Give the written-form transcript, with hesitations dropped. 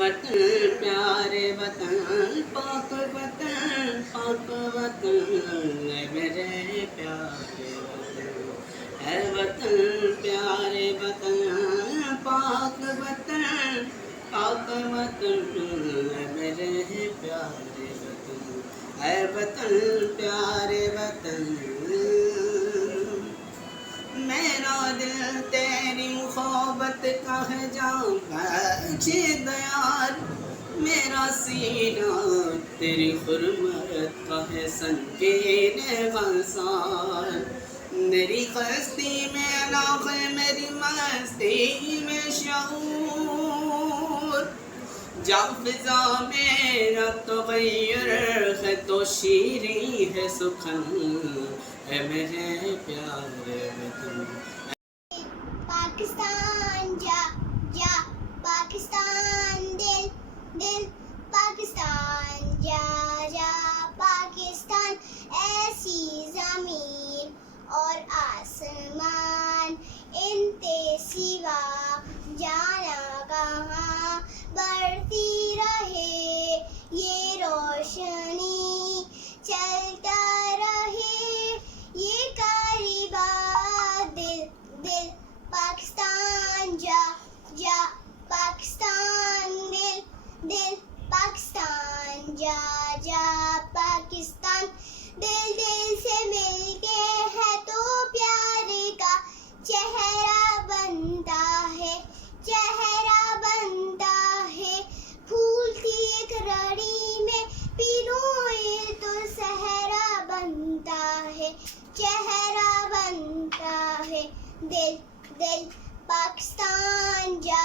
وطن پیارے وطن پاک وطن پاک وطن اے میرے پیارے وطن اے وطن پیارے وطن پاک وطن پاک وطن اے میرے پیارے وطن اے وطن پیارے وطن میرا دل تیری محبت کا ہے جام پیچیدہ یار میرا سینہ تیری حرمت کا ہے سنگین غسان میری ہستی میں علاق ہے میری مستی میں شعور جب فضا میرا تغیر ہے تو شیریں ہے سخن اے میرے پیارے وطن پاکستان جا جا پاکستان دل دل پاکستان جا جا پاکستان ایسی زمین اور آسمان انتے سوا جانا کہاں بڑھتی رہے یہ روشنی چلتا رہے یہ قریبا دل دل پاکستان جا جا پاکستان دل دل پاکستان جا جا پاکستان دل دل سے ملتے ہیں تو پیارے کا چہرہ بنتا ہے چہرہ بنتا ہے پھول کی ایک رڑی میں پیروئے تو صحرا بنتا ہے چہرہ بنتا ہے دل دل پاکستان جا